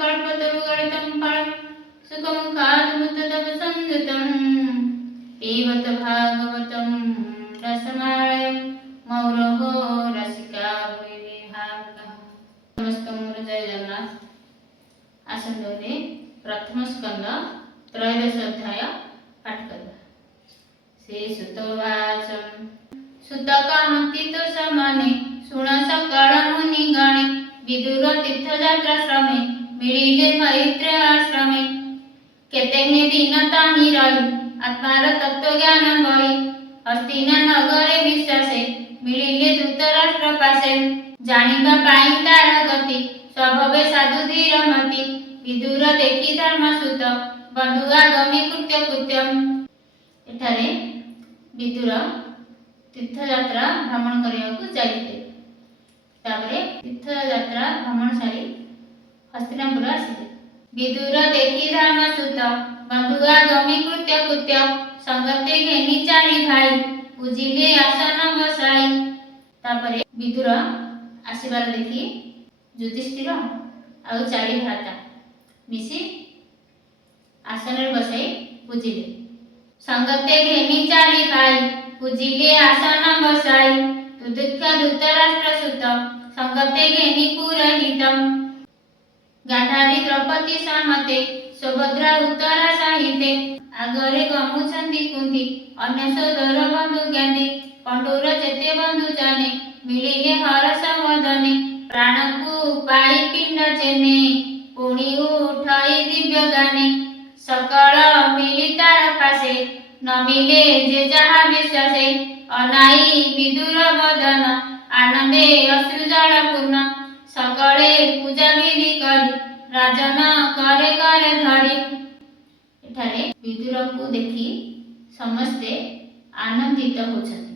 कल्पतरुगणितं फलं सुखमुखाद्भुततपसंयुतं पिबत भागवतं रसमालयं मौरहो रसिका विहारः। समस्त मोर जय जगन्नाथ। आसंदे प्रथम स्कंद त्रयोदश अध्याय पाठ करवा। श्री सुतवाच सुत कहती तो समाने शुण सकल मुनि गणे विदुर तीर्थयात्रा श्रमे मिलिले मैत्र आश्रमे केते दिन ताही रही आत्मार तत्व ज्ञान बही हस्तिना नगरे विश्वासे मिलिले धृतराष्ट्र पासे जानिबा पाई तार गति स्वभावे साधु धीरमति विदुर देखी धर्मसुत बंधु आगमी कृत्य कृत्यम। एठारे विदुर तीर्थयात्रा भ्रमण करने जाइए तीर्थयात्रा भ्रमण सारी हस्तिनापुर आसिले विदुर देखी धर्मसुत बंधु आगमी कृत्य कृत्य संगते घेनी चारि भाई पूजिले आसन बसाई। तापरे विदुर आसीबार देखी युधिष्ठिर आउ चारि भ्राता मिसी आसन बसाई पूजिले संगते घेनी चारि भाई पूजिले आसन बसाई तुदुक्ष धृतराष्ट्र सुत संगते घेनी पुरहितम गांधारी द्रौपदी समते सुभद्रा उत्तरा सहिते आगरे गमुछंती कुंती अन्य सोदर बंधु ज्ञानी पंडुर जेते बंधु जाने मिलिले हरस वदने प्राण को पाई पिंड चेने पुणी उठाई दिव्य गाने सकल मिली तार पासे न मिले जे जहा विश्वासे अनाई विदुर वदन आनंदे अश्रुजल पूर्ण सकले पूजा विधि करी राजन करे करे धरी। एठारे विदुर को देखी समस्ते आनंदित होछथि।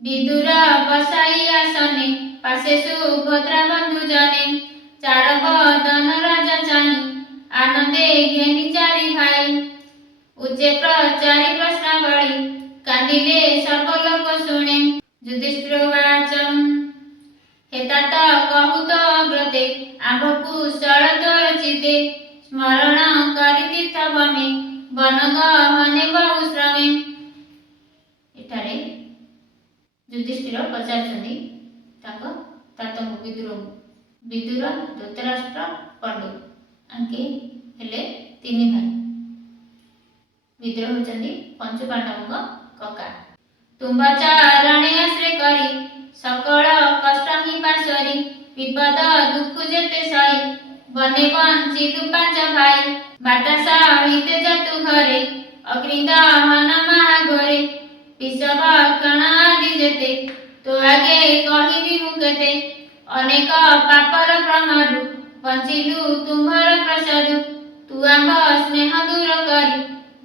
विदुर बसाई आसने पासे सुभद्रा बंधु जने चार बदन राजा चाहि आनंदे घेनी चारि भाई उच्चे प्रचारी प्रश्नावली कांदिले सर्व लोक शुणे। युधिष्ठिर वाचम हेतात कहूत अग्रते आम्भकु शरदर चिते स्मरण करि तीर्थभूमि वनगमने बहु श्रमे। एठारे युधिष्ठिर पचारछन्ति ताको तातंग विदुर धृतराष्ट्र पंडु आंके हेले तीन भाई विद्रोह होचंदी पंच पांडवଙ୍କ कका तुम्ब चरणे आश्रय करी सकल कष्ट ही पासरी विपद दुख जेते सही बने बंचिलु पांच भाई बाटा सहित जतु घरे अग्निदहन महाघोरे विषभ कण आदि जेते तो आगे कहिबी मुकेते अनेक पापर प्रमादु बंचिलु तुम्हार प्रसाद तू आंब स्नेह दूर करी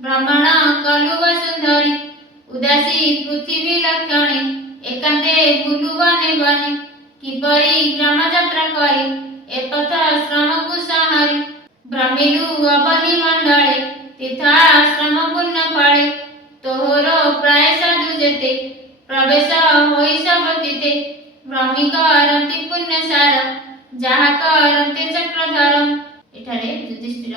भ्रमण कलु वसुंधरी उदासी पृथ्वी लक्षणे एकांते बुलु बने बने किपरि ग्राम यात्रा करी एपथ श्रम कुसहरी भ्रमिलु अवनी मंडले तीर्थ आश्रम पुण्य फले तोहर प्राय साधु जेते प्रवेश होई सब तीते भ्रमी करंती पुण्य सार जहा करंते चक्रधर। एठारे युधिष्ठिर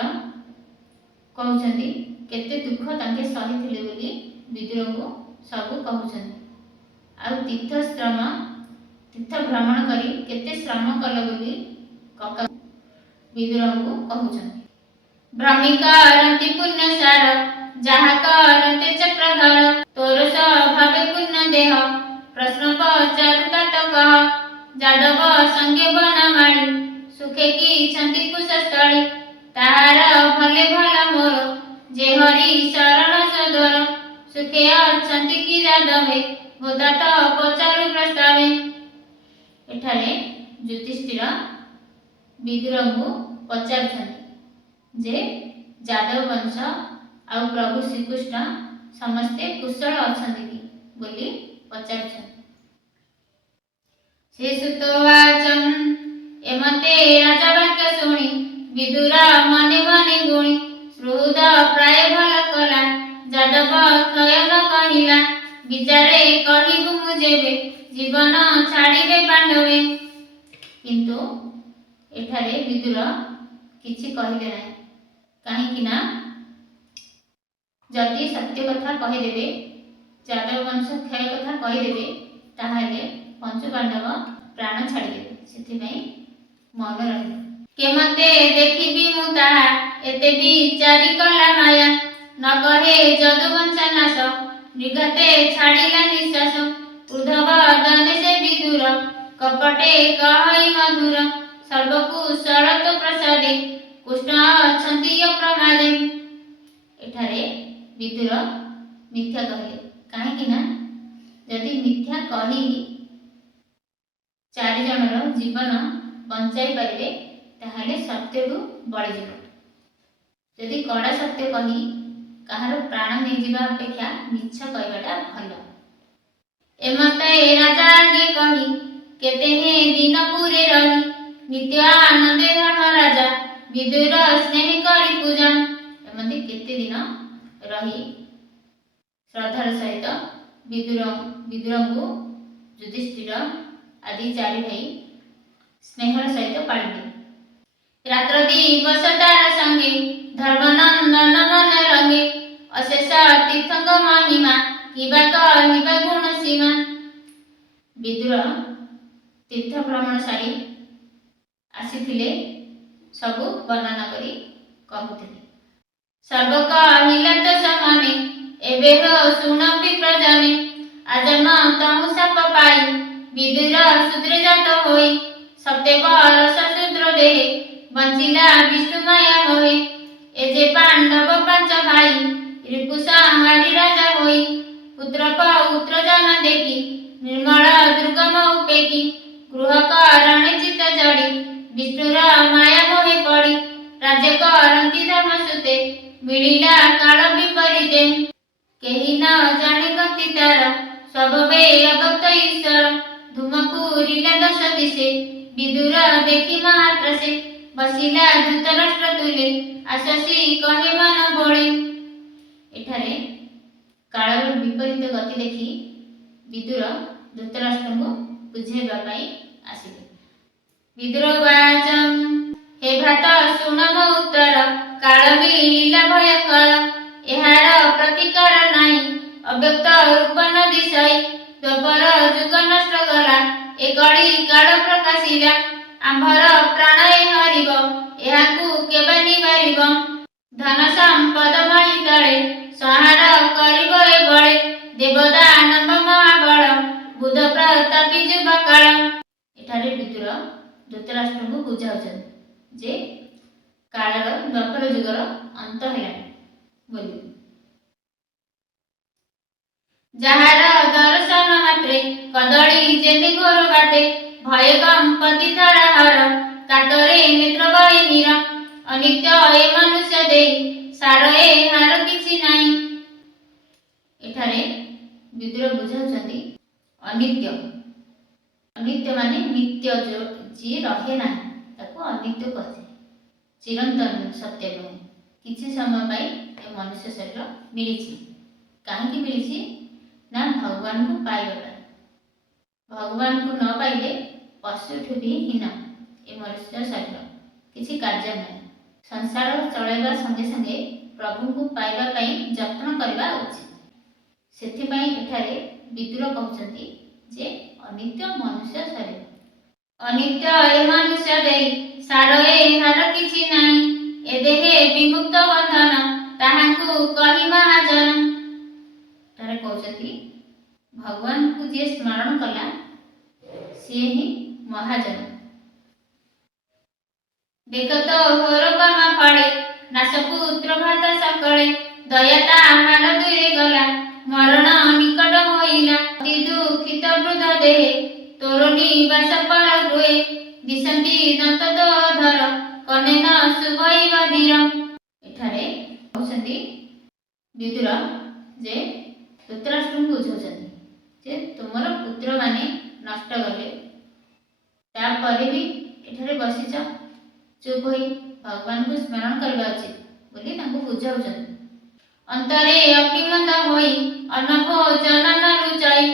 कहउछन्ति केते दुख तांके सहिथिले बोली विदुर को सब कहउछन्ति आ तीर्थ भ्रमण करी केते श्रम कल बोली कका विदुर को कहउछन्ति भ्रमी करंती पुण्य सार जहा करंते चक्रधर तोर स्वभावे पुण्य देह प्रश्न पचारुता तो कह जादव संगे बनमाड़ी सुखे की छंती कुशस्थली ताहार भले भल मोर जे हरि शरण सदर सुखे अछंती की जादवे होता तो पचारु प्रस्तावे। एठारे युधिष्ठिर विदुर को पचारुछन्ति जे जादव वंश आ प्रभु श्रीकृष्ण समस्ते कुशल अछन्ति कि बोली पचारुछन्ति। श्री सुतवाचम एमते राजा वाक्य शुणी विदुर मने मने गुणी श्रुद प्राय भल कला जादव क्षय न कहिला विचारे कहिबु मुजेबे जीवन छाड़िबे पांडवे। किंतु ଏଠାରେ ବିଦୁର କିଛି କହିଲେ ନାହିଁ। କାହିଁକି ନା ଯଦି ସତ୍ୟ କଥା କହିଦେବେ, ଯାଦବ ବଂଶ କ୍ଷୟ କଥା କହିଦେବେ, ତାହେଲେ ପଞ୍ଚୁ ପାଣ୍ଡବ ପ୍ରାଣ ଛାଡ଼ିଦେବେ। ସେଥିପାଇଁ ମୌନ ରହିଲେ। କେମତେ ଦେଖିବି ମୁଁ ତାହା ଏତେ ବିଚାରି କଲା ମାୟା, ନ କହେ ଯଦୁବଂଶ ନାଶ ନିର୍ଘାତେ ଛାଡ଼ିଲା ନିଶ୍ୱାସ। ଉର୍ଦ୍ଧ୍ୱବଦନେ ସେ ବିଦୁର କପଟେ କହଇ ମଧୁର, ସର୍ବକୁଶଳ ତୋ ପ୍ରସାଦେ କୃଷ୍ଣ ଅଛନ୍ତି ଅପ୍ରମାଦେ। ଏଠାରେ ବିଦୁର ମିଥ୍ୟା କହିଲେ। କାହିଁକି ନା ଯଦି ମିଥ୍ୟା କହି 4 ଜଣର ଜୀବନ ବଞ୍ଚାଇ ପାରିବେ ତାହେଲେ ସତ୍ୟରୁ ବଳିଯିବ। ଯଦି କଡ଼ା ସତ୍ୟ କହି କାହାର ପ୍ରାଣ ନେଇଯିବା ଅପେକ୍ଷା ମିଛ କହିବାଟା ଭଲ। ଏମତେ ରାଜା ଆଗେ କହି କେତେ ହେ ଦିନ ପୁରେ ରହି, ନିତ୍ୟ ଆନନ୍ଦେ ଧର୍ମ ରାଜା ବିଦୁର ସ୍ନେହ କରି ପୂଜା। ଏମତି କେତେ ଦିନ ରହି ଶ୍ରଦ୍ଧାର ସହିତ ବିଦୁରଙ୍କୁ ଯୁଧିଷ୍ଠିର ଆଦି 4 ଭାଇ ସ୍ନେହର ସହିତ ପାଳିଲେ। ରାତ୍ର ଦିବସ ତାର ସଙ୍ଗେ ଧର୍ମନନ୍ଦନ ମନ ରଙ୍ଗେ, ଅଶେଷ ତୀର୍ଥଙ୍କ ମହିମା କିବା କହିବା ଗୁଣ ସୀମା। ବିଦୁର ତୀର୍ଥ ଭ୍ରମଣ ସାରି ଆସିଥିଲେ, ସବୁ ବର୍ଣ୍ଣନା କରି କହୁଥିଲେ। ସର୍ବ କହିଲା ତ ସମାନେ ଏବେ ହୋ ଶୁଣ ବିପ୍ରଜନେ, ଆଜନ୍ମ ତହୁ ସାପ ପାଇ ବିଦୁର ଶୂଦ୍ର ଜାତ ହୋଇ, ସତେ ବରଷ ଶୂଦ୍ର ଦେହେ ବଞ୍ଚିଲା ବିଷ୍ଣୁ ମାୟା ହୋଇ। ଏ ଯେ ପାଣ୍ଡବ 5 ଭାଇ ରିପୁ ସଂହାରି ରାଜା ହୋଇ, ପୁତ୍ର ପୌତ୍ର ଜନ ଦେଖି ନିର୍ମଳ ଦୁର୍ଗମ ଉପେକି, ଗୃହ କରଣେ ଚିତ୍ତ ଜଡ଼ି ବିଷ୍ଣୁର ମାୟା ମୋହେ ପଡ଼ି। ରାଜ୍ୟ କରନ୍ତି ଧର୍ମସୂତେ ମିଳିଲା କାଳ ବିପରୀତେ, କେହି ନ ଜାଣେ ଗତି ତାର ସ୍ୱଭାବେ ଅଭକ୍ତ ଈଶ୍ୱର। ଧୂମ ପୂରିଲା 10 ଦିଶେ ବିଦୁର ଦେଖି ମହାତ୍ରାସେ, ବସିଲା ଧୃତରାଷ୍ଟ୍ର ତୁଲେ ଆଶ୍ୱାସୀ କହେ ମନ ବଳେ। ଏଠାରେ କାଳର ବିପରୀତ ଗତି ଦେଖି ବିଦୁର ଧୃତରାଷ୍ଟ୍ରଙ୍କୁ ବୁଝାଇବା ପାଇଁ ଆସିଲେ। ବିଦୁର ବାଚଂ ହେ ଭ୍ରାତ ଶୁଣ ମୋ ଉତ୍ତର, କାଳ ମିଳିଲା ଭୟଙ୍କର, ଏହାର ପ୍ରତିକାର ନାହିଁ ଅବ୍ୟକ୍ତ ରୂପ ନ ଦିଶାଇ। ଦ୍ୱାପର ଯୁଗ ନଷ୍ଟ ଗଲା ଏ କଳି କାଳ ପ୍ରକାଶିଲା, ଆମ୍ଭର ପ୍ରାଣ ଏ ହରିବ ଏହାକୁ କେବେ ନିବାରିବ। ଧନ ସମ୍ପଦ ମହି ତଳେ ସଂହାର କରିବ ଏ ବଳେ, ଦେବଦାନବ ମହାବଳ ବୁଧ ପ୍ରତାପୀ ଯୁବ କାଳ। ଏଠାରେ ବିଦୁର ଧୃତରାଷ୍ଟ୍ରଙ୍କୁ ବୁଝାଉଛନ୍ତି ଯେ କାଳର ଦ୍ୱାପର ଯୁଗର ଅନ୍ତ ହେଲାଣି ବୋଲି। ଯାହାର ଦର୍ଶନ ମାତ୍ରେ କଦଳୀ ଯେନି ଘୋର ବାଟେ, ଭୟ କମ୍ପତି ଥର ହର କାତରେ ନେତ୍ର ବହି ନିର। ଅନିତ୍ୟ ଏ ମନୁଷ୍ୟ ଦେଇ ସାର ଏ ହାର କିଛି ନାହିଁ। ଏଠାରେ ବିଦୁର ବୁଝାଉଛନ୍ତି ଅନିତ୍ୟ। ଅନିତ୍ୟ ମାନେ ନିତ୍ୟ ଯିଏ ରହେ ନାହିଁ ତାକୁ ଅନିତ୍ୟ କୁହାଯାଏ। ଚିରନ୍ତନ ସତ୍ୟ ନୁହେଁ। କିଛି ସମୟ ପାଇଁ ଏ ମନୁଷ୍ୟ ଶରୀର ମିଳିଛି। କାହିଁକି ମିଳିଛି ନା ଭଗବାନଙ୍କୁ ପାଇବା ପାଇଁ। ଭଗବାନଙ୍କୁ ନ ପାଇଲେ ପଶୁଠୁ ବି ହୀନ ଏ ମନୁଷ୍ୟ ଶରୀର, କିଛି କାର୍ଯ୍ୟ ନାହିଁ। ସଂସାର ଚଳାଇବା ସଙ୍ଗେ ସଙ୍ଗେ ପ୍ରଭୁଙ୍କୁ ପାଇବା ପାଇଁ ଯତ୍ନ କରିବା ଉଚିତ। ସେଥିପାଇଁ ଏଠାରେ ବିଦୁର କହୁଛନ୍ତି ଯେ ଅନିତ୍ୟ ମନୁଷ୍ୟ ଶରୀର। ଅନିତ୍ୟ ଏ ମନୁଷ୍ୟ ଦେଇ ସାର ଏ ହାର କିଛି ନାହିଁ, ଏ ଦେହେ ବିମୁକ୍ତ ବନ୍ଧନ ତାହାଙ୍କୁ କହି ମହାଜନ। ଏଠାରେ କହୁଛନ୍ତି ଭଗବାନଙ୍କୁ ଯିଏ ସ୍ମରଣ କଲା ସିଏ ହିଁ ମହାଜନ। ଦେଖତ ଘୋର କାମ ଫଳେ ନାଶ ପୁତ୍ର ଭାତ ସକଳେ, ଦୟା ତାହାର ଦୂରେ ଗଲା ମରଣ ନିକଟ ହୋଇଲା। ଅତି ଦୁଃଖିତ ବୃଦ୍ଧ ଦେହେ ତୋର ନିବାସ ପର ଗୃହେ, ଦିଶନ୍ତି ଦନ୍ତ ତୋ ଧର କନେ ନ ଶୁଭଇବ ଧୀର। ଏଠାରେ କହୁଛନ୍ତି ବିଦୁର ଯେ ଧୃତରାଷ୍ଟ୍ରଙ୍କୁ ବୁଝାଉଛନ୍ତି ଯେ ତୁମର ପୁତ୍ରମାନେ ନଷ୍ଟ ଗଲେ, ତାପରେ ବି ଏଠାରେ ବସିଛ ଚୁପ ହୋଇ ଭଗବାନଙ୍କୁ ସ୍ମରଣ କରିବା ଉଚିତ ବୋଲି ତାଙ୍କୁ ବୁଝାଉଛନ୍ତି। ଅନ୍ତରେ ଅଗ୍ନିମନ୍ଦ ହୋଇ ଅନ୍ନ ଭୋଜନ ନ ରୁଚାଇ,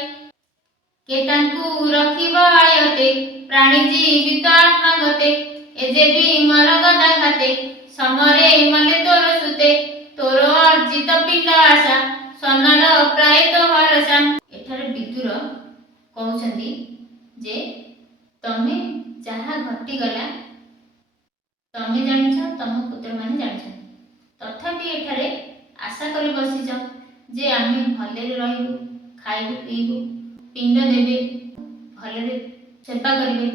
କେ ତାଙ୍କୁ ରଖିବ ଆୟତେ ପ୍ରାଣୀ ଜୀବିତ ଆତ୍ମଗତେ। এ যে ବି ମୋର ଗଦା ଘାତେ ସମରେ ମଲେ ତୋର ସୁତେ ତୋର ଅର୍ଜିତ ପିଣ୍ଡ ଆଶା ସ୍ୱର୍ଣ୍ଣର ପ୍ରାୟ ତ ଭରସା। ଏଠାରେ ବିଦୁର କହୁଛନ୍ତି ଯେ ତମେ ଯାହା ଘଟିଗଲା ତମେ ଜାଣିଛ, ତମ ପୁତ୍ରମାନେ ଜାଣିଛନ୍ତି, ତଥାପି ଏଠାରେ ଆଶା କରି ବସିଛ ଯେ ଆମେ ଭଲରେ ରହିବୁ, ଖାଇବୁ ପିଇବୁ, ପିଣ୍ଡ ଦେବେ, ଭଲରେ ସେବା କରିବେ,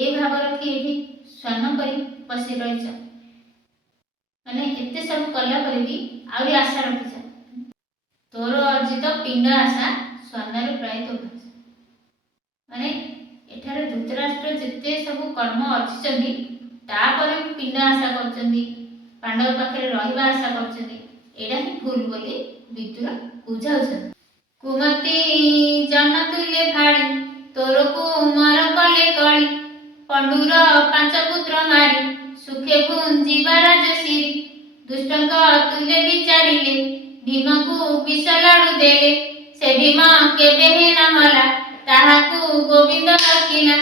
ଏ ଭାବ ରଖି ଏଠି ସ୍ୱର୍ଣ୍ଣ କରି ବସି ରହିଛ। ମାନେ ଏତେ ସବୁ କଲା ପରେ ବି ଆହୁରି ଆଶା ରଖିଛ। ତୋର ଅର୍ଜିତ ପିଣ୍ଡ ଆଶା ସ୍ୱର୍ଣ୍ଣରେ ପ୍ରାୟ ତ ଭରସା। ମାନେ ଏଠାରେ ଧୃତରାଷ୍ଟ୍ର ଯେତେ ସବୁ କର୍ମ ଅର୍ଜିଛନ୍ତି ତାପରେ ବି ପିଣ୍ଡ ଆଶା କରୁଛନ୍ତି, ପାଣ୍ଡବ ପାଖରେ ରହିବା ଆଶା କରୁଛନ୍ତି, ଏଇଟା ହିଁ ଭୁଲ ବୋଲି ବିଦୁର ବୁଝାଉଛନ୍ତି। କୁମତି ଜନ ତୁଲେ ଭାଳି ତୋର କୁମାର କଲେ କଳି ପଣ୍ଡୁର ପାଞ୍ଚ ପୁତ୍ର ମାରି ସୁଖେ ଭୁଞ୍ଜିବା ରାଜଶ୍ରୀ ଦୁଷ୍ଟଙ୍କ ତୁଲେ ବିଚାରିଲେ ଭୀମକୁ ବିଷ ଲଡୁ ଦେଲେ ସେ ଭୀମ କେବେ ହେନା ମଲା ତାହାକୁ ଗୋବିନ୍ଦ ରଖିଲା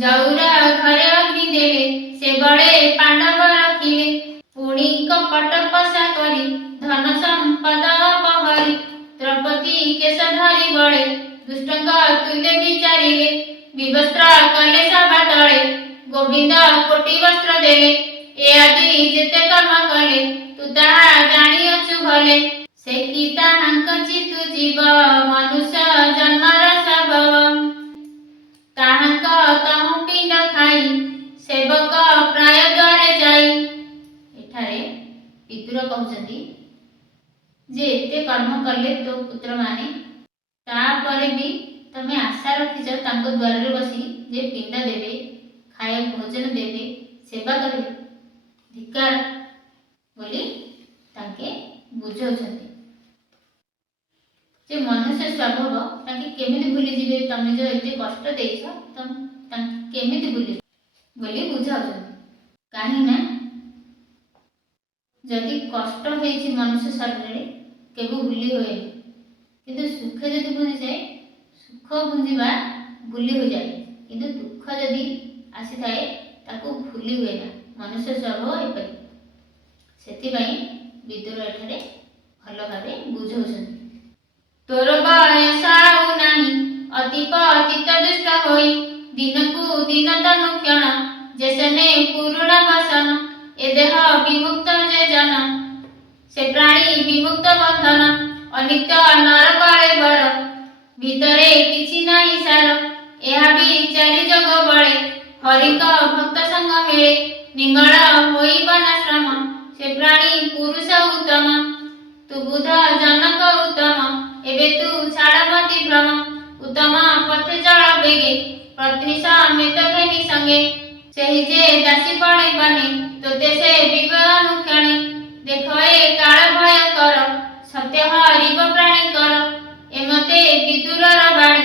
ଜଉର ଘରେ ଅଗ୍ନି ଦେଲେ ସେ ବଳେ ପାଣ୍ଡବ ରଖିଲେ ପୁଣି କପଟ ପଶା କରି ଧନ ସମ୍ପଦ ଅପହରି ଦ୍ରୌପଦୀ କେଶ ଧରି ବଳେ ଦୁଷ୍ଟଙ୍କ ତୁଲେ ବିଚାରିଲେ ବିବସ୍ତ୍ର କଲେ ସଭା ତଳେ ଗୋବିନ୍ଦ କୋଟି ବସ୍ତ୍ର ଦେଲେ ଏ ଆଦି ଯେତେ କର୍ମ କଲେ ତୁ ତାହା ଜାଣିଅଛୁ ଭଲେ ସେ କି ତାହାଙ୍କ ଚିତୁ ଜୀବ ମନୁଷ୍ୟ ଜନ୍ମର ସ୍ୱଭାବ ତାହାଙ୍କ ତହୁଁ ପିଣ୍ଡ ଖାଇ ସେବକ ପ୍ରାୟ ଦ୍ୱାରେ ଯାଇ। ଏଠାରେ ବିଦୁର କହୁଛନ୍ତି ଯେ ଏତେ କର୍ମ କଲେ ତୋ ପୁତ୍ରମାନେ ତାପରେ ବି ତମେ ଆଶା ରଖିଛ ତାଙ୍କ ଦ୍ୱାରରେ ବସି ଯେ ପିଣ୍ଡ ଦେବେ, ଖାଇବା ଭୋଜନ ଦେବେ, ସେବା କରିବେ, ଧିକ୍କାର ବୋଲି ତାଙ୍କେ ବୁଝାଉଛନ୍ତି ଯେ ମନୁଷ୍ୟ ସ୍ୱଭାବ ତାଙ୍କେ କେମିତି ଭୁଲିଯିବେ, ତମେ ଯୋଉ ଏତେ କଷ୍ଟ ଦେଇଛ ତାଙ୍କେ କେମିତି ଭୁଲିଯିବେ ବୋଲି ବୁଝାଉଛନ୍ତି। କାହିଁକି ନା ଯଦି କଷ୍ଟ ହେଇଛି ମନୁଷ୍ୟ ଶରୀରରେ କେବେ ଭୁଲି ହୁଏନି, କିନ୍ତୁ ସୁଖ ଯଦି ଭୁଲିଯାଏ ସୁଖ ଭୁଞ୍ଜିବା ଭୁଲି ହୋଇଯାଏ, କିନ୍ତୁ ଦୁଃଖ ଯଦି ଆସିଥାଏ ତାକୁ ଭୁଲି ହୁଏ ନା। ମନୁଷ୍ୟ ସ୍ୱଭାବ ଏପରି। ସେଥିପାଇଁ ବିଦୁର ଏଠାରେ ଭଲ ଭାବେ ବୁଝାଉଛନ୍ତି। ତୋର ବୟସ ଆଉ ନାହିଁ ଅତି ପତିତ ଦୁଷ୍ଟ ହୋଇ ଦିନକୁ ଦିନ ତନୁ କ୍ଷଣ ଯେସନେ ପୁରୁଣା ବସନ ଏ ଦେହ ବିମୁକ୍ତ ଯେ ଜନ ସେ ପ୍ରାଣୀ ବିମୁକ୍ତ ବନ୍ଧନ ଅନିତ୍ୟ ନରକଳେ ବର ଭିତରେ କିଛି ନାହିଁ ସାର ଏହା ବି ଚାରି ଜଗ ବଳେ ହରିଙ୍କ ଭକ୍ତ ସଙ୍ଗ ମିଳେ ନିଙ୍ଗଳ ହୋଇ ବନାଶ୍ରମ ସେ ପ୍ରାଣୀ ପୁରୁଷ ଉତ୍ତମ ତୁ ବୁଧ ଜନକ ଉତ୍ତମ ଏବେ ତୁ ଛାଡ଼ ମତି ଭ୍ରମ ଉତ୍ତମ ପଥେ ଜଳ ବେগে ପତ୍ନୀ ସମେତ ଘେନି ସଙ୍ଗେ ସେହି ଯେ ଦାସୀ ପଣେ ବନେ ତୋତେ ସେ ବିବାହ ଅନୁକ୍ଷଣେ ଦେଖ ଏ କାଳ ଭୟଙ୍କର ସତ୍ୟ ହରିବ ପ୍ରାଣୀ କର ଏମତେ ବିଦୁରର ବାଣୀ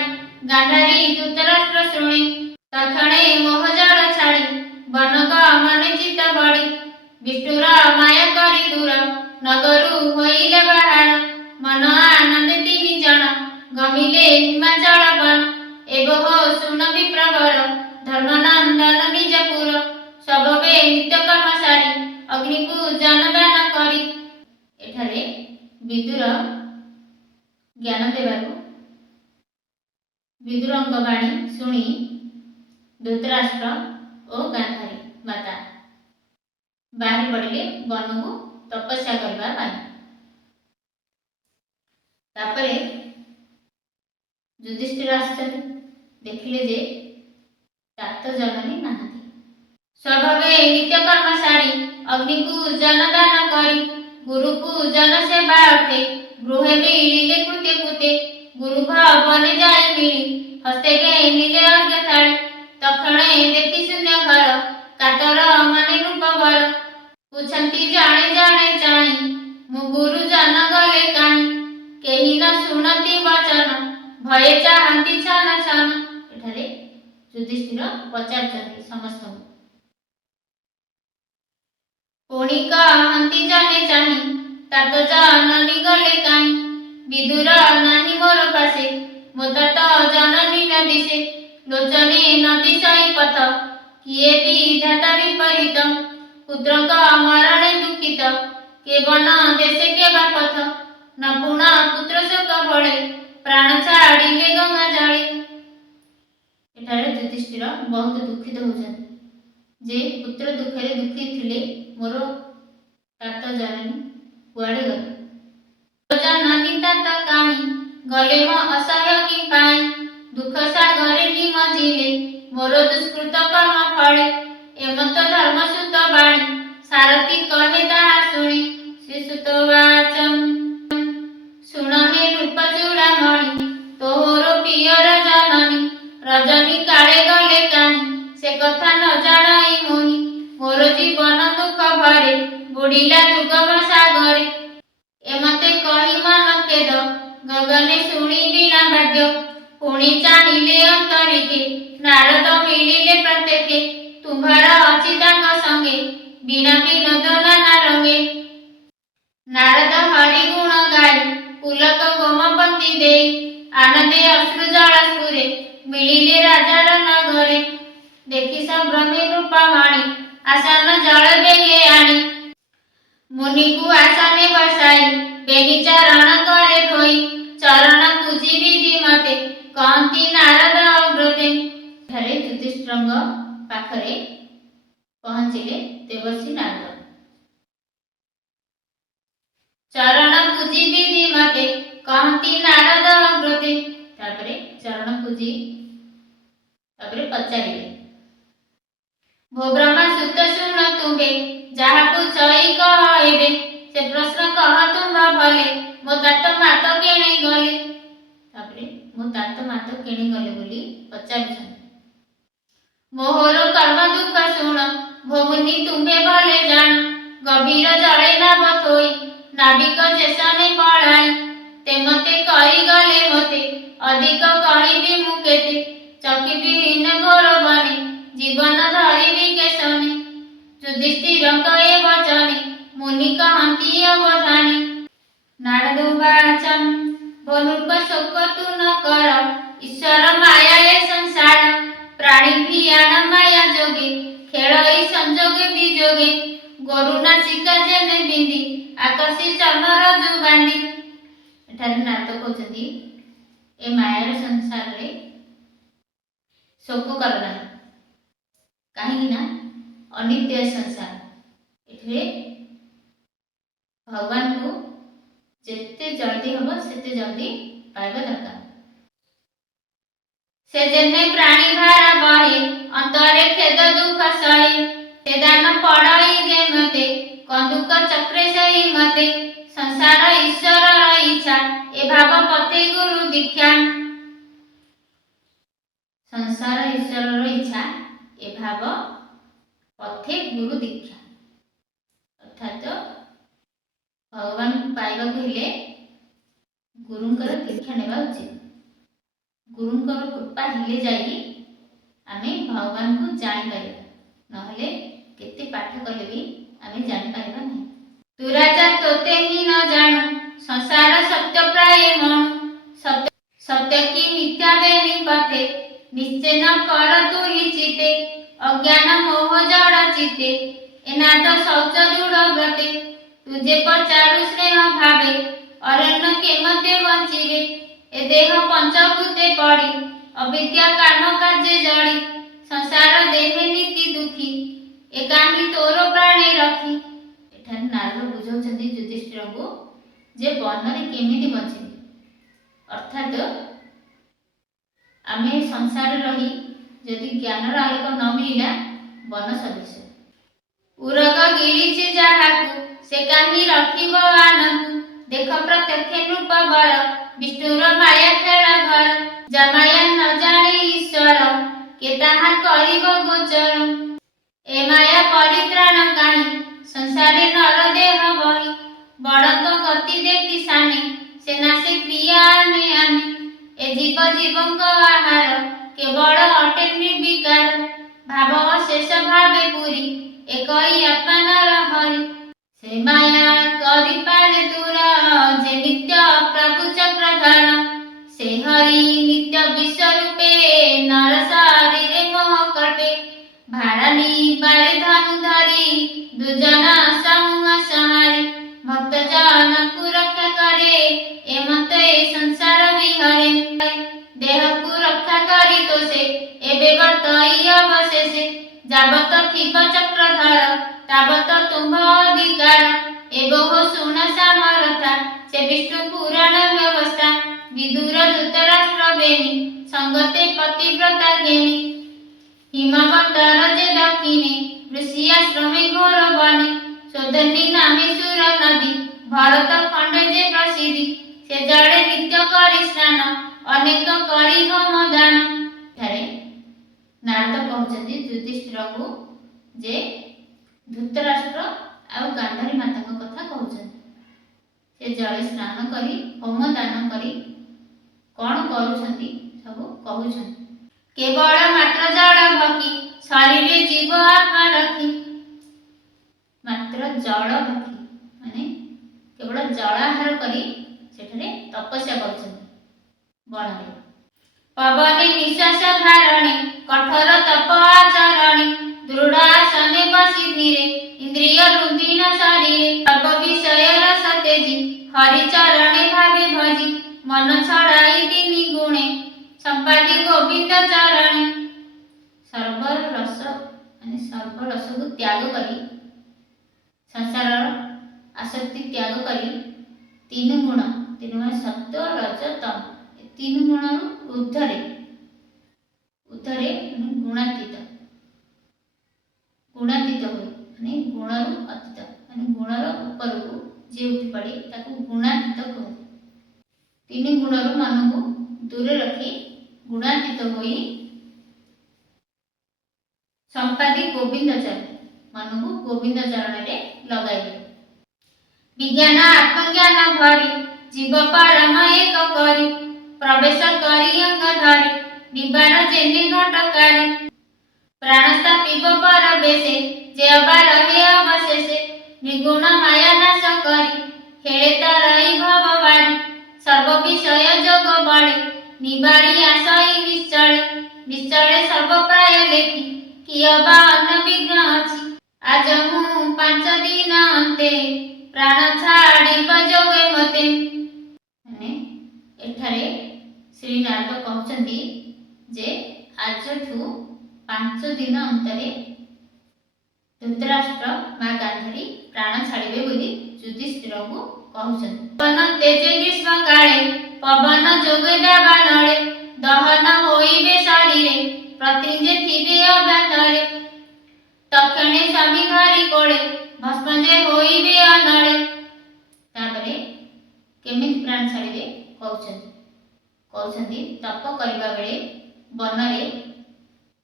ଗାନ୍ଧାରୀ ଧୃତରାଷ୍ଟ୍ର ଶୁଣି ତକ୍ଷଣେ ମୋହ ଜଳ ଛାଡ଼ି ବନକ ମନେ ଚିତ୍ତ ବଳି ବିଷ୍ଣୁର ମାୟା କରି ଦୂର ନଗରୁ ହୋଇଲେ ବାହାର ମନ ଆନନ୍ଦେ ତିନି ଜଣ ଗମିଲେ ହିମାଚଳ ବନ ଏବହ ଶୁଣ ବିପ୍ରବର ଧର୍ମନନ୍ଦନ ନିଜପୁର ସବବେ ନିତ୍ୟ କର୍ମ ସାରି ଅଗ୍ନିକୁ ଜନଦାନ କରି। ଏଠାରେ ବିଦୁର ଜ୍ଞାନ ଦେବାକୁ ବିଦୁରଙ୍କ ବାଣୀ ଶୁଣି ଧୃତରାଷ୍ଟ୍ର ଓ ଗାନ୍ଧାରୀ ମାତା ବାହାରି ପଡ଼ିଲେ ବନକୁ ତପସ୍ୟା କରିବା ପାଇଁ। ତାପରେ ଯୁଧିଷ୍ଠିର ଆସିଛନ୍ତି, ଦେଖିଲେ ଯେ ତାତ ଜନନୀ ନାହାନ୍ତି। ସ୍ୱଭାବେ ନିତ୍ୟ କର୍ମ ସାରି ଅଗ୍ନିକୁ ଜନଦାନ କରି ଗୁରୁକୁ ଜନ ସେବା ଅର୍ଥେ ଗୃହେ ମିଳିଲେ କୃତ୍ୟ କୃତେ ଗୁରୁ ଭବନେ ଯାଇ ମିଳି ହସ୍ତେ ଘେନିଲେ ଅର୍ଘ୍ୟ ଥାଳି ତକ୍ଷଣେ ଦେଖି ଶୂନ୍ୟ ଘର କାତର ମାନେ ରୂପ ବର ପୁଛନ୍ତି ଜଣେ ଜଣେ ଚାହିଁ ମୁଁ ଗୁରୁ ଜନ ଗଲେ କାହିଁ କେହି ନ ଶୁଣନ୍ତି ବଚନ ଭୟେ ଚାହାନ୍ତି ଛନ ଛନ। ଏଠାରେ ଯୁଧିଷ୍ଠିର ପଚାରୁଛନ୍ତି ସମସ୍ତଙ୍କୁ ପୁଣି କହନ୍ତି ଜନେ ଚାହିଁ ତାତ ଜନନୀ ଗଲେ କାହିଁ ବିଦୁର ନାହିଁ ମୋର ପାଶେ ମୋ ତାତ ଜନନୀ ନ ଦିଶେ ଲୋଚନେ ନ ଦିଶଇ ପଥ किए विधाता विपरीत पुत्रक मरणे दुखित के बन देशे के बापथ न पुनः पुत्र शोक बळे प्राण छाड़िले गंगा जळे। एठारे युधिष्ठिर बहुत दुखित होछन जे पुत्र दुखरे दुखी थिले मोर तात जननी कुआडे गले जननी तात काई गले म असह्य कि पाई दुख सागरे निमजिले मोर दुष्कृत कर्म फळे एमत धर्म सुत बाणी सारथी कहे ताहा शुणी श्रीसुत वाचम शुण हे रूप चूड़ामणि तोहर पियर जननी रजनी काले गले काहीं से कथा न जानाई मोहि मोर जीवन दुख भरे बुड़िला दुर्गम सागरे एमते कही मन खेद गगने शुणी बीणा वाद्य पुणी चाहिले अंतरिके नारद मिलिले प्रत्येके तुम्हारा अचिताक संगे बीणा विनोद नाना रंगे नारद हरि गुण गाई पुलक गोमपति देई आनंदे अश्रु जल स्फुरे मिलिले राजार नगरे देखि संभ्रमे रूपमाणी आसन जल बेगे आनी मुनि को आसने बसाई बेनी चरण करे धोई चरण पूजी विधि मते कहती नारद अग्रते। ठारे युधिष्ठिरंग पाखरे पहुंचिले देवर्षि नारद चरण पूजी विधि मते कहती नारद अग्रते तापरे चरण पूजी तापरे पचारिले भो ब्रह्मा सुत सुन तुमे जहा पूछई कहबे से प्रश्न कह तुम भले मो तात मात केणे गले तापरे मो तात मात केणे गले बोली पचारुछन मोहर कर्म दुख शुण भो मुनि तुम्हे भले जान गभीर जले नाभ थोई नाविक जेसने पळाई ते मते कही गले मते अधिक कहिबी मु केते चकी विहीन घोर बने जीवन धरिबी केशने युधिष्ठिर कहे वचने मुनि कहती अवधानी नारद वाचम भनुप शोक तू न कर ईश्वर माया ये संसार प्राणी भियान माया जोगे खेलई संजोगे विजोगे गोरु नासिका जेने बिंदी आकाशी चर्मर जुबांदी। एठारे नारद कहउछन्ती ए मायार संसार रे शोक करना कहीं ना अनित्य संसार एठरे भगवान को जेते जल्दी हम सेते जल्दी पाइबा दरकार से जेने प्राणी भारा बहे अंतरे खेद दुख सहे से दान पड़ई जे मते कंदुक चक्रे सही मते संसार ईश्वर इच्छा ए भाव पते गुरु दीक्षा संसार ईश्वर इच्छा ए भाव पथे गुरु दीक्षा अर्थात भगवान पाइबा हेले गुरुंकर दीक्षा नेबा उचित गुरुंकर कृपा हेले जाई आमे भगवान को जानि पारिबा नहले केते पाठ कले भी आमे जानि पारिबा नहीं। तू राजा तोते ही न जानू संसार सत्य प्राय मन सत्य सत्य की मिथ्या बेनी पथे निश्चय न कर तू ही चिते अज्ञान मोह जड़ चिते एनाथ शौच दृढ़ व्रते तुझे पचारु स्नेह भावे अरण्य केमते बंचिबे ए देह पंचभूते पड़ी अविद्या कर्म कार्य जड़ी संसार देह नीति दुखी ए काहि तोर प्राणे रखी। एठारे नारद बुझाउछन्ती युधिष्ठिर को जे बनरे केमिति बंचिबे अर्थात आमे संसार रही यदि ज्ञान आलोक न मिला वन सदृश उरग गिरीचे जाहाकु से काहि रखिब आनंद देख प्रत्यक्ष रूप बर विष्णुर माया खेल घर जमाया न जाने ईश्वर के ताहा करिब गोचर ए माया परित्राण काहि संसारे नर देह बही बड़क गति देखि साने से नासे क्रिया आने आने ए जीव जीवंक आहार केवल अटे निर्विकार भाव शेष भावे पूरी एकई आत्मा नर हरि से माया करि पारे दूर जे नित्य प्रभु चक्रधर से हरि नित्य विश्व रूपे नर शरीरे मोह कटे भार बारे धनु धरी दुजना समूह सहारी भक्त जनकु रक्षा करे एमते संसार विहरे देह को रक्षा करी तो से एबे वर्तई अवशेषे जाबत थिब चक्रधर ताबत तुम्भ अधिकार एबो सुन सामरथा से विष्णु पुराण व्यवस्था विदुर धृतराष्ट्र बेनी संगते पतिव्रता घेनी हिमवंत रजे दक्षिणे ऋषि आश्रमे घोर बने सौदनी नामे सुर नदी भरत खंड जे प्रसिद्धि से जड़े नित्य करी स्नान अनेक करी होम दान ठारे नारद कहउछन्ति युधिष्ठिर को जे धृतराष्ट्र आ गांधारी माता को कथा कहउछन्ति से जड़े स्नान करी होम दान करी कौन करूछन्ति सब कहउछन्ति केवल मात्र जल भकी शरीर जीव आत्मा रखी मात्र जल भकी माने केवल जलाहार करी सेठरे तपस्या करछन्ति बणरे पवने निश्वास धारणे कठोर तप आचरणे दृढ़ आसने बसी धीरे इंद्रिय रुंदीन शरीरे सर्व विषय रस तेजी हरि चरणे भावे भजी मन छड़ाई तिनि गुणे संपादी गोविंद चरणे सर्व रस माने सर्व रस को त्याग करी संसार आसक्ति त्याग करी तीन गुण तीन माने सत्व रज तम तीन गुण ऊर्ध्वरे ऊर्ध्वरे गुणातीत गुणातीत हुए माने गुणरु अतीत माने गुणर ऊपर को जे उठी पड़े ताको गुणातीत कहे तीन गुणरु मन को दूर रखी गुणातीत होई संपादी गोविंद चरण मन को गोविंद चरण रे लगाइले विज्ञान आत्मज्ञान भरी जीव परम एक करी प्रवेश करी अंग धरी निबार जेने घटकारी प्राणस्था पीब पर बेसे जे अबा रहे अवशेषे निर्गुण माया नाश करी खेले तरई भववारी सर्व विषय जोग बड़े निबारी आशई निश्चले निश्चले सर्व प्राय लेखी कियबा अन्न विघ्न अछि आज मु 5 दिन अंते प्राण छाड़ी बजोगे मते माने एठारे श्री नारद कहउछन्ति जे आजठू 5 दिन अंतरे धृतराष्ट्र मां गांधारी प्राण छाड़िबे बोली युधिष्ठिर को कहउछन्ति पवन तेजे ग्रीष्म काले पवन जोगे दावानळे दहन होइबे शरीरे प्रतिजे थिबे अभ्यंतरे तक्षणे स्वामी घरी कोळे भस्म जे होइबे अनळे तापरे केमिति प्राण छाड़िबे कहउछन्ति तप करिबा बेले बनरे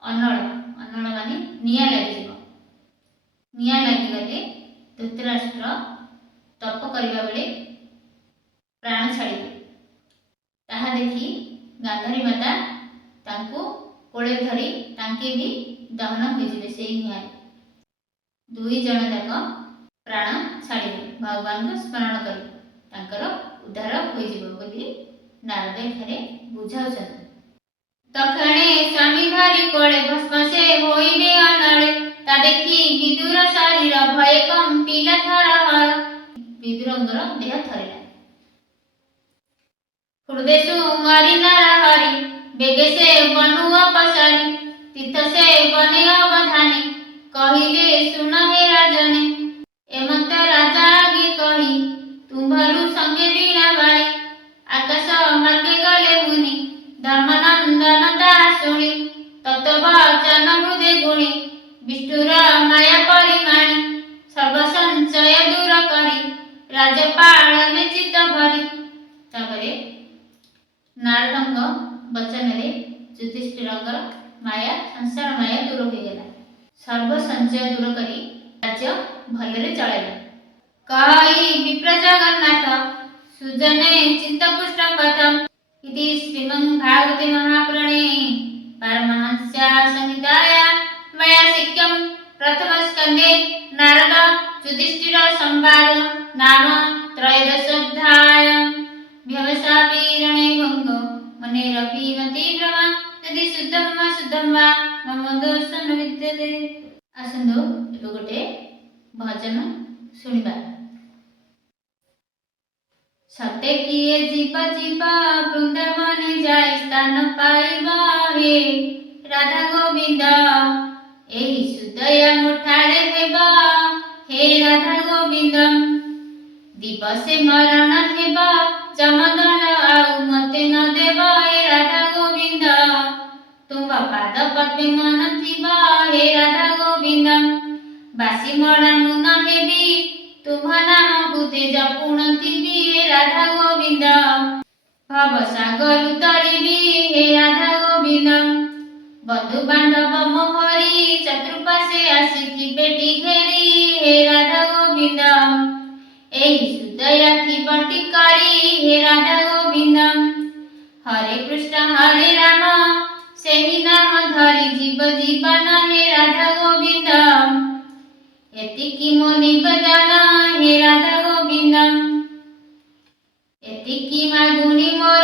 अनळ अनळ माने निया लागि जिवो निया लागि गले धृतराष्ट्र तप करिबा बेले प्राण छाड़िबे ताहा देखि गांधारी माता तांको कोळे धरी तांके भी दहन होई जिवे सेई निया दुई जण जाक प्राण छाड़िबे भगवान को स्मरण करी तांकर उद्धार होई जिवो बोली नारद एठारे बुझाउछन्ति तखणे स्वामी घरी कोळे भस्म से होइबे अनळे ता देखि विदुर शरीर भय कंपिला थरहर विदुरंगर देह थरिला हृदयसु मरि नरहरि बेगे से बनु अपसारी तीर्थ से बने अवधानी कहिले सुन हे राजने एमंत राजा आगे कही तुम्हारू संगे वीणा बाई आकाश मार्गे गले मुनि धर्मनंदन ता शुणी तत्वचन हृदय गुणी विष्णुर माया परिमाणी सर्व संचय दूर करी राजपाल चित्त भरी तापरे नारदंग वचन रे युधिष्ठिरंगर माया संसार माया दूर हो गला सर्व संचय दूर करी राज्य भलरे चलेला कहि विप्र जगन्नाथ सुजने चित्तपुष्ट कथम इति श्रीमद् भागवते महापुराणे पारमहंस्या संहिताया मया शिक्यं प्रथम स्कंदे नारद युधिष्ठिर संवाद नाम त्रयोदशोऽध्याय व्यवसावीरणे भंगो मने रपीमति भ्रमा यदि शुद्धं वा मम दोषं न विद्यते। ଆସନ୍ତୁ ଏବେ ଗୋଟେ ଭଜନ ଶୁଣିବା। ସତେ କିଏ ଯିବା ଯିବା ବୃନ୍ଦାବନ ଯାଇ ସ୍ଥାନ ପାଇବା ହେ ରାଧା ଗୋବିନ୍ଦ ଏହି ସୁଦୟା ମୁଠାରେ ହେବା ହେ ରାଧା ଗୋବିନ୍ଦ ଦିବସେ ମରଣ ହେବା ଜମଦଳ ଆଉ ମତେ ନ ଦେବା ହେ ରାଧା ଗୋବିନ୍ଦ ତୁମ ପାଦ ପଦ୍ମେ ମନ ଥିବା ହେ ରାଧା ଗୋବିନ୍ଦ ବାସି ମରା ମୁଁ ନ ହେବି ତୁମ ନାମକୁ ତେଜ ପୁଣଥିବି ହେ ରାଧା ଗୋବିନ୍ଦ ଭବ ସାଗର ତରିବି ହେ ରାଧା ଗୋବିନ୍ଦ ବନ୍ଧୁ ବାନ୍ଧବ ମୋହରି ଚତୁର୍ପାଶେ ଆସିଥିବେ ଟିଘେରି ହେ ରାଧା ଗୋବିନ୍ଦ ଏହି ସୁଦୟା ଥିବ ଟିକରି ହେ ରାଧା ଗୋବିନ୍ଦ ହରେ କୃଷ୍ଣ ହରେ ରାମ ସେହି ନାମ ଧରି ଜୀବ ଜୀବନ ହେ ରାଧା ଗୋବିନ୍ଦ ଏତିକି ମୋ ନିବେଦନ ହେ ରାଧା ଗୋବିନ୍ଦ ଏତିକି ମାଗୁଣି ମୋର